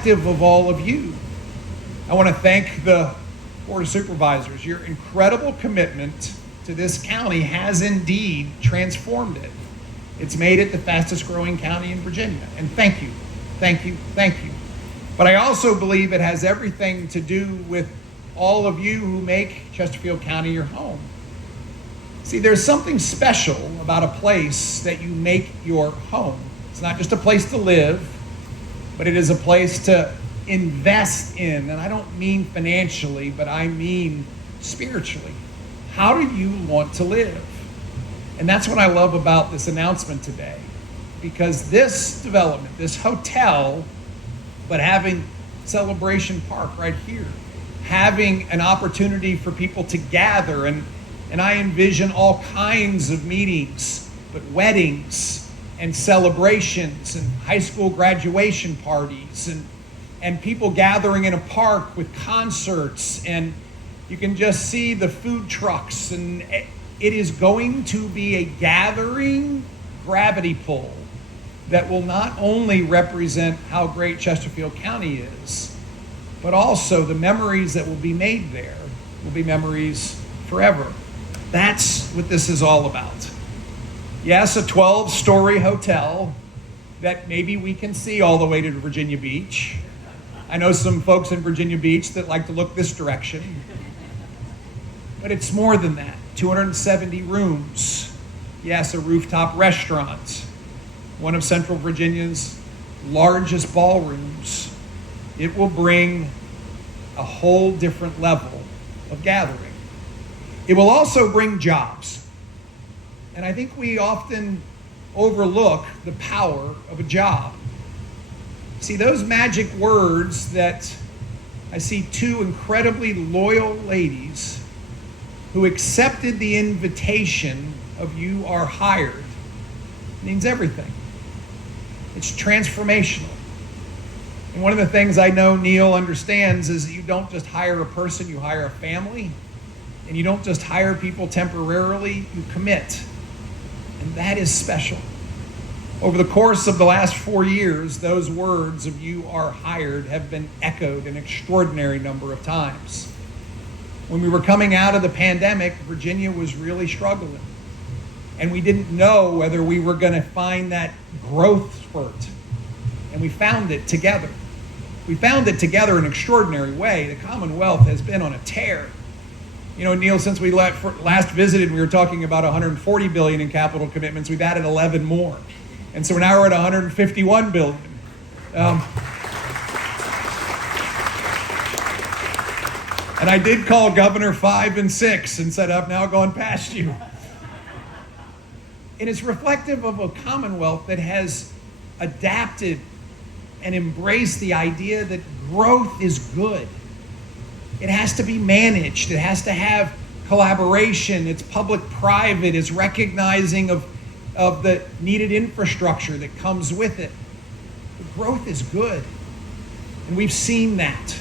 reflective of all of you. I want to thank the Board of Supervisors. Your incredible commitment to this county has indeed transformed it. It's made it the fastest growing county in Virginia. And thank you, thank you, thank you. But I also believe it has everything to do with all of you who make Chesterfield County your home. See, there's something special about a place that you make your home. It's not just a place to live, but it is a place to invest in. And I don't mean financially, but I mean spiritually. How do you want to live? And that's what I love about this announcement today, because this development, this hotel, but having Celebration Park right here, having an opportunity for people to gather, and I envision all kinds of meetings, but weddings and celebrations and high school graduation parties and people gathering in a park with concerts, and you can just see the food trucks, and it is going to be a gathering gravity pull that will not only represent how great Chesterfield County is, but also the memories that will be made there will be memories forever. That's what this is all about. Yes, a 12-story hotel that maybe we can see all the way to Virginia Beach. I know some folks in Virginia Beach that like to look this direction. But it's more than that. 270 rooms. Yes, a rooftop restaurant. One of Central Virginia's largest ballrooms. It will bring a whole different level of gathering. It will also bring jobs. And I think we often overlook the power of a job. See, those magic words that I see two incredibly loyal ladies who accepted the invitation of "you are hired" means everything. It's transformational. And one of the things I know Neil understands is that you don't just hire a person, you hire a family. And you don't just hire people temporarily, you commit. And that is special. Over the course of the last 4 years, those words of "you are hired" have been echoed an extraordinary number of times. When we were coming out of the pandemic, Virginia was really struggling. And we didn't know whether we were going to find that growth spurt. And we found it together. We found it together in an extraordinary way. The Commonwealth has been on a tear. You know, Neil, since we last visited, we were talking about $140 billion in capital commitments. We've added 11 more. And so now we're at $151 billion. And I did call Governor 5 and 6 and said, "I've now gone past you." And it's reflective of a Commonwealth that has adapted and embraced the idea that growth is good. It has to be managed. It has to have collaboration. It's public-private. It's recognizing of the needed infrastructure that comes with it. But growth is good. And we've seen that.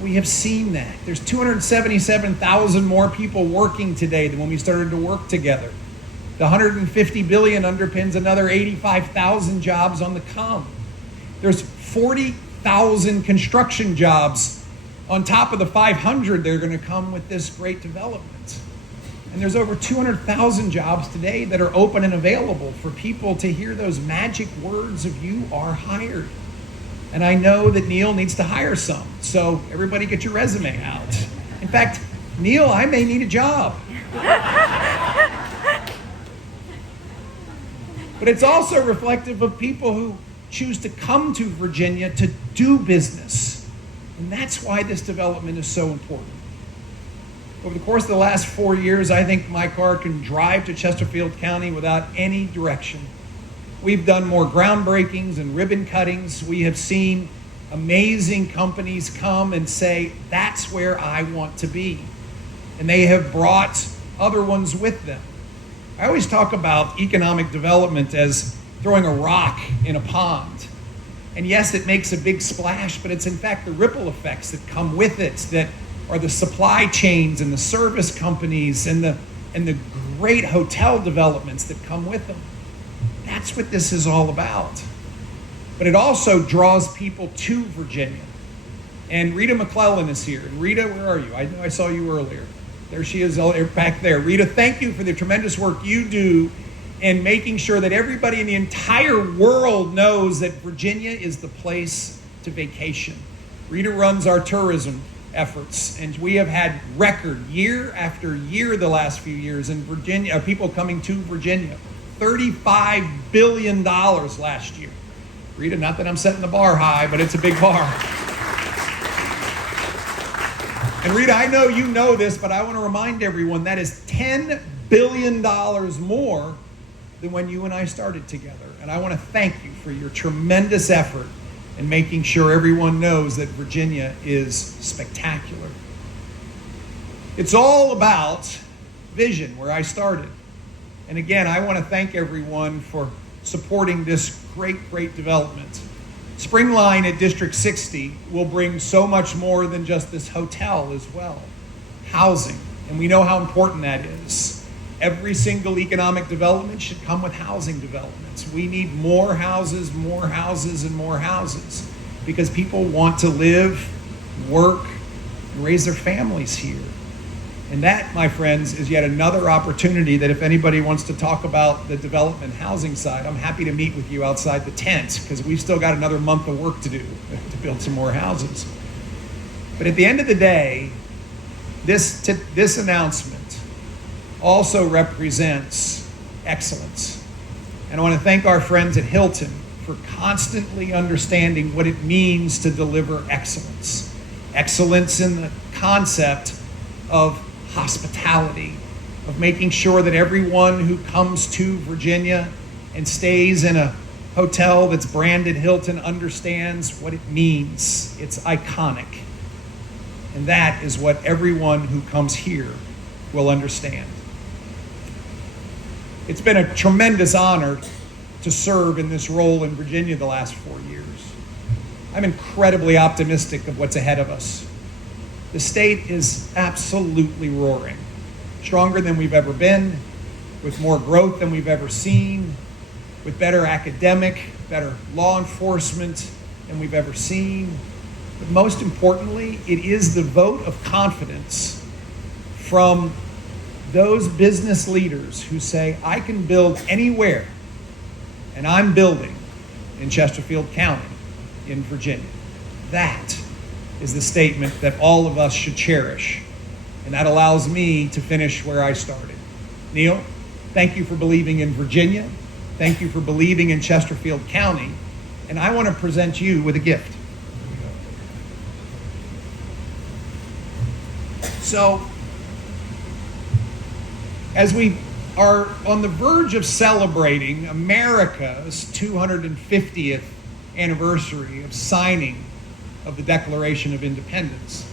We have seen that. There's 277,000 more people working today than when we started to work together. The $150 billion underpins another 85,000 jobs on the come. There's 40,000 construction jobs on top of the 500 that are going to come with this great development. And there's over 200,000 jobs today that are open and available for people to hear those magic words of "you are hired." And I know that Neil needs to hire some. So everybody get your resume out. In fact, Neil, I may need a job. But it's also reflective of people who choose to come to Virginia to do business. And that's why this development is so important. Over the course of the last 4 years, I think my car can drive to Chesterfield County without any direction. We've done more groundbreakings and ribbon cuttings. We have seen amazing companies come and say, "That's where I want to be." And they have brought other ones with them. I always talk about economic development as throwing a rock in a pond. And yes, it makes a big splash, but it's in fact the ripple effects that come with it that are the supply chains and the service companies and the great hotel developments that come with them. That's what this is all about. but it also draws people to Virginia. And Rita McClellan is here. And Rita, where are you? I know I saw you earlier. There she is back there. Rita, thank you for the tremendous work you do in making sure that everybody in the entire world knows that Virginia is the place to vacation. Rita runs our tourism efforts, and we have had record year after year the last few years in Virginia, people coming to Virginia. $35 billion last year. Rita, not that I'm setting the bar high, but it's a big bar. And Rita, I know you know this, but I want to remind everyone that is $10 billion more than when you and I started together. And I want to thank you for your tremendous effort in making sure everyone knows that Virginia is spectacular. It's all about vision, where I started. And again, I want to thank everyone for supporting this great, great development. Springline at District 60 will bring so much more than just this hotel as well. Housing, and we know how important that is. Every single economic development should come with housing developments. We need more houses, and more houses, because people want to live, work, and raise their families here. And that, my friends, is yet another opportunity that if anybody wants to talk about the development housing side, I'm happy to meet with you outside the tent, because we've still got another month of work to do to build some more houses. But at the end of the day, this announcement also represents excellence. And I want to thank our friends at Hilton for constantly understanding what it means to deliver excellence. Excellence in the concept of hospitality, of making sure that everyone who comes to Virginia and stays in a hotel that's branded Hilton understands what it means. It's iconic. And that is what everyone who comes here will understand. It's been a tremendous honor to serve in this role in Virginia the last 4 years. I'm incredibly optimistic of what's ahead of us. The state is absolutely roaring, stronger than we've ever been, with more growth than we've ever seen, with better better law enforcement than we've ever seen. But most importantly, it is the vote of confidence from those business leaders who say, I can build anywhere, and I'm building in Chesterfield County in Virginia. That is the statement that all of us should cherish, and that allows me to finish where I started. Neil, thank you for believing in Virginia. Thank you for believing in Chesterfield County, and I want to present you with a gift. So, as we are on the verge of celebrating America's 250th anniversary of signing of the Declaration of Independence,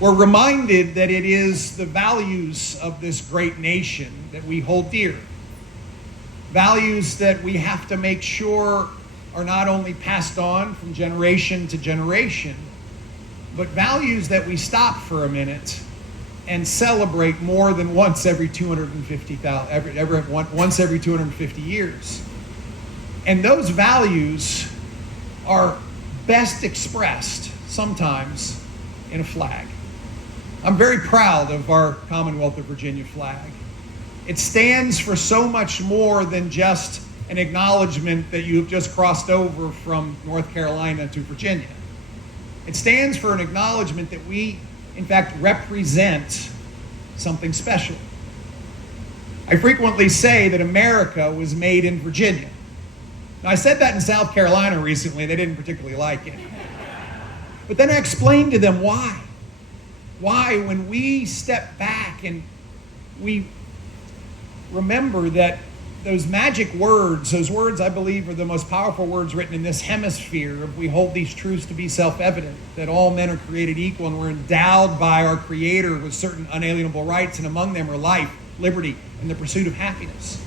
we're reminded that it is the values of this great nation that we hold dear. Values that we have to make sure are not only passed on from generation to generation, but values that we stop for a minute and celebrate more than once every 250 years. And those values are best expressed sometimes in a flag. I'm very proud of our Commonwealth of Virginia flag. It stands for so much more than just an acknowledgement that you have just crossed over from North Carolina to Virginia. It stands for an acknowledgement that we, in fact, represent something special. I frequently say that America was made in Virginia. Now, I said that in South Carolina recently. They didn't particularly like it. But then I explained to them why. Why, when we step back and we remember that those magic words, those words I believe are the most powerful words written in this hemisphere, we hold these truths to be self-evident, that all men are created equal and we're endowed by our Creator with certain unalienable rights, and among them are life, liberty, and the pursuit of happiness.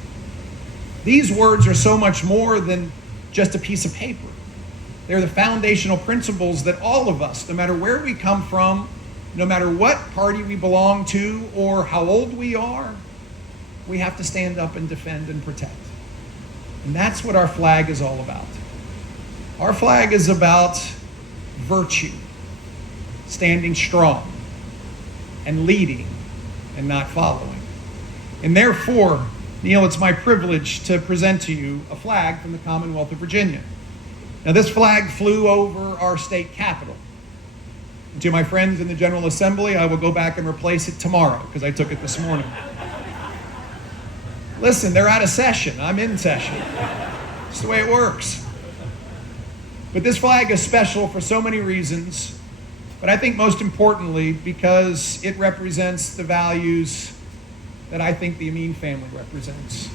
These words are so much more than just a piece of paper. They're the foundational principles that all of us, no matter where we come from, no matter what party we belong to or how old we are, we have to stand up and defend and protect. And that's what our flag is all about. Our flag is about virtue, standing strong, and leading and not following. And therefore, Neil, it's my privilege to present to you a flag from the Commonwealth of Virginia. Now, this flag flew over our state capitol. And to my friends in the General Assembly, I will go back and replace it tomorrow because I took it this morning. Listen, they're out of session. I'm in session. It's the way it works. But this flag is special for so many reasons, but I think most importantly because it represents the values that I think the Amin family represents.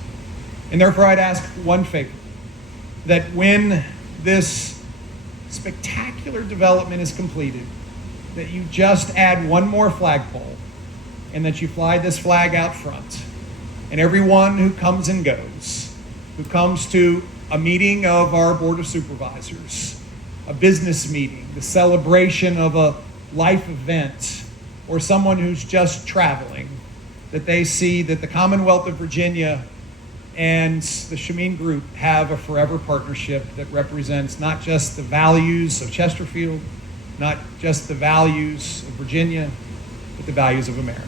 And therefore I'd ask one favor, that when this spectacular development is completed, that you just add one more flagpole and that you fly this flag out front. And everyone who comes and goes, who comes to a meeting of our Board of Supervisors, a business meeting, the celebration of a life event, or someone who's just traveling, that they see that the Commonwealth of Virginia and the Shamin Group have a forever partnership that represents not just the values of Chesterfield, not just the values of Virginia, but the values of America.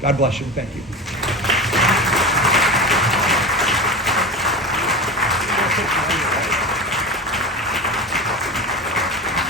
God bless you and thank you.